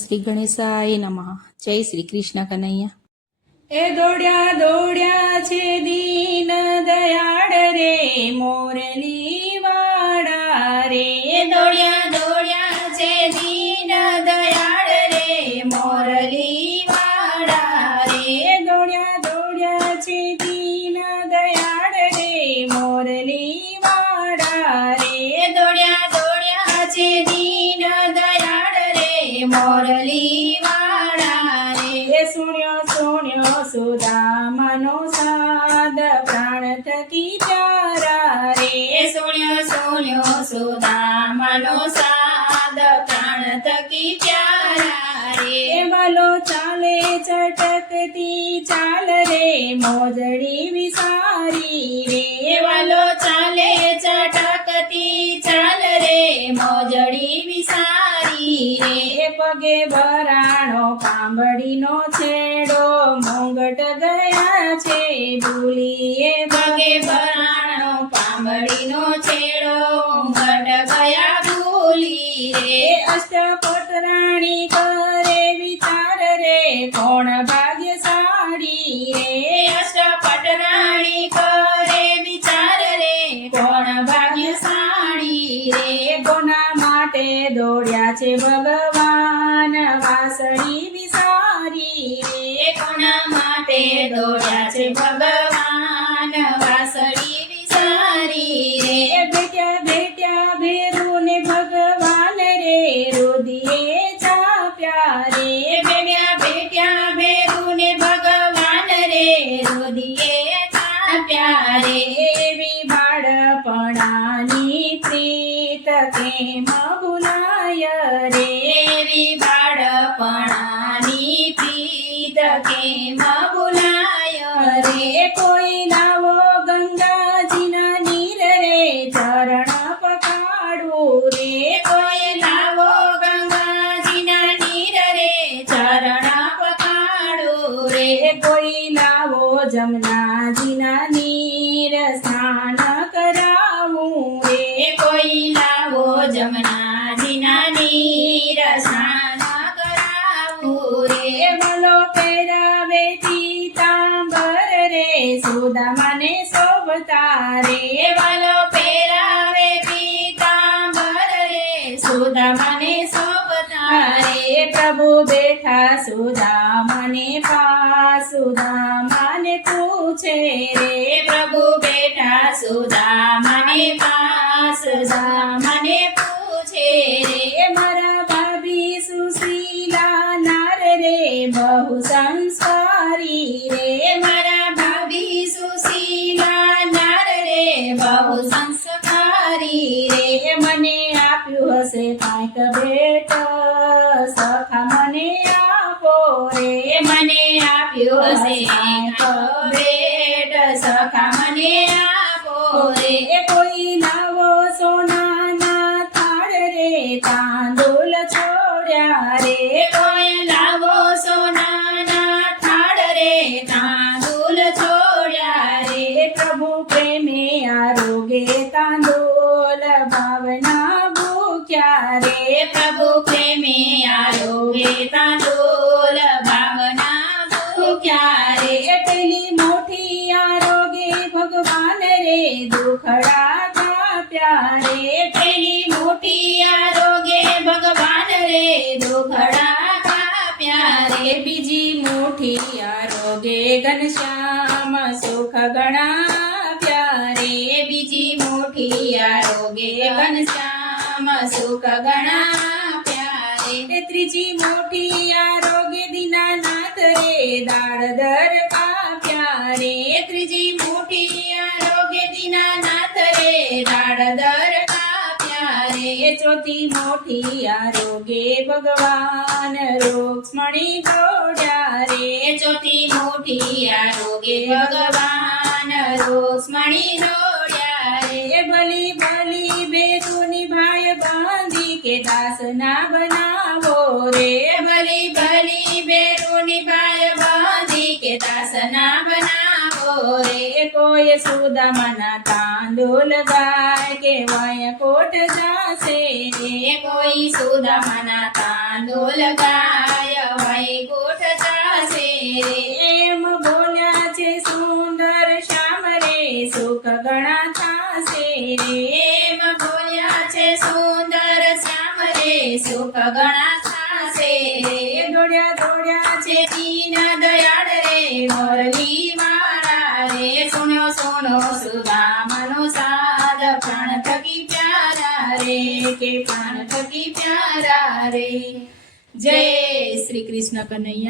શ્રી ગણેશાય નમઃ. જય શ્રી કૃષ્ણ કનૈયા. એ દોડ્યા દોડ્યા છે દીન દયાળ રે મોરલી વાળા રે. દોડ્યા દોડ્યા છે દીન દયાળ રે મોરલી વાળા રે. દોડ્યા દોડ્યા છે દીન દયાળ રે મોરલી વાળા રે. દોડ્યા દોડ્યા છે દીન દયાળ રે મોરલી વાળા રે. સુણ્યો સુણ્યો સુદામાનો સાદ પ્રાણ થકી પ્યારા રે. સુણ્યો સુણ્યો સુદામાનો સાદ પ્રાણ થકી પ્યારા રે. વાલો ચાલે ચટકતી ચાલ રે મોજડી વિસારી રે. વાલો ચાલે ચટકતી ચાલ રે મોજડી વિસારી રે. પગે બરાણો પાંબડીનો છેડો મોંગટ ગયા છે ભૂલીએ. પગે બરાણો પાંબડીનો છેડો ઘટ ગયા ભૂલી રે. અષ્ટપટરાણી કરે વિચાર રે કોણ ભાગ્યશાળી રે. અષ્ટપટરાણી કરે વિચાર રે કોણ ભાગ્યશાળી રે. કોના માટે દોડ્યા છે ભગવાન વાસળી વિસારી રે. કોના માટે દોડ્યા છે ભગવાન વાસળી વિસારી રે. બેટ્યા બેટ્યા ભેરું ને ભગવાન રે રુદિએ ચાપ્યા રે. બેટ્યા બેટ્યા ભેરુને ભગવાન રે રુદિએ ચાપ્યા રે. એવી બાળપણાની પ્રીત કેમ ભૂલાય રે. એવી બાળપણાની પ્રીત કેમ ભૂલાય રે. કોઈ લાવો ગંગાજીના નીર રે ચરણ પકાડું રે. કોઈ લાવો ગંગાજીના નીર રે ચરણ પકાડું રે. કોઈ લાવો જમનાજીના નીર સ્નાન કરાવું રે. કોઈ લાવો જમનાજીના નીર સ્નાન કરાવું રે. વલો પહેરાવે પીતાંબર રે સુદામાને શોભતા રે. વાલો પહેરાવે પીતાંબર રે સુદામાને શોભતા રે. પ્રભુ બેઠા સુદામાને પાસ સુદામાને પૂછે રે. પ્રભુ બેઠા સુદામાને પાસ સુદામાને પૂછે રે. મારા ભાભી સુશીલા નાર રે બહુ સંસ્કારી રે. મારા ભાભી સુશીલા નાર રે બહુ સંસ્કારી રે. મને આપ્યું હશે કાંઈક ભેટ સખા મને આપો રે. મને આપ્યું હશે કાંઈક ભેટ સખા મને આપો રે. કોઈ લાવો સોનાના થાળ રે તાંદુલ છોડ્યા રે. કોઈ લાવો સોનાના થાળ રે તાંદુલ છોડ્યા રે. પ્રભુ પ્રેમે આરોગે તાંદુલ ભાવના ભૂખ્યા રે. પ્રભુ પ્રેમે આરોગે તાંદુલ ભાવના ભૂખ્યા રે. પેલી મોટી આરોગે ભગવાન રે દુખડા કાપ્યા રે. પેલી મોટી આરોગે ભગવાન રે દુખડા કાપ્યા રે. બીજી મોટી આરોગે ઘનશ્યામ સુખ ગણા પ્યારે. બીજી મોટી આરોગે ઘનશ્યામ સુખ ગણા પ્યારે. ત્રીજી મોટી આરોગે દીનાનાથ રે દાળદર કાપ્યા રે. ત્રીજી મોટી આરોગે દીનાનાથ રે દાળદર કાપ્યા રે. ચોથી મોટી આરોગે ભગવાન રૂક્ષ્મણી દોડ્યા રે. ચોથી મોટી આરોગે ભગવાન રૂક્ષ્મણી દોડ્યા રે. ભલી ભલી બેતુની ભાઈ બાંધી કે દાસ ના બનાવો રે. ભલી ભલી બેરુની બાય બાંધી કે દાસના બનાવો રે. કોઈ સુદામાના તાંડુલ ગાય કે વયકોટ જાશે રે કોઈ સુદામાના તાંડુલ ગાય વૈકુંઠ જાશે રે એમ બોલ્યા છે સુંદર શ્યામ રે સુખ ગણા થાશે રે એમ બોલ્યા છે સુંદર શ્યામ રે સુખ ગણા થાશે રે દોડ્યા દોડ્યા છે દીન દયાળ રે મોરલી વાળા રે સુનો સુનો સુદામાનો સાદ પ્રાણ થકી પ્યારા રે કે પ્રાણ થકી પ્યારા રે જય શ્રી કૃષ્ણ કનૈયા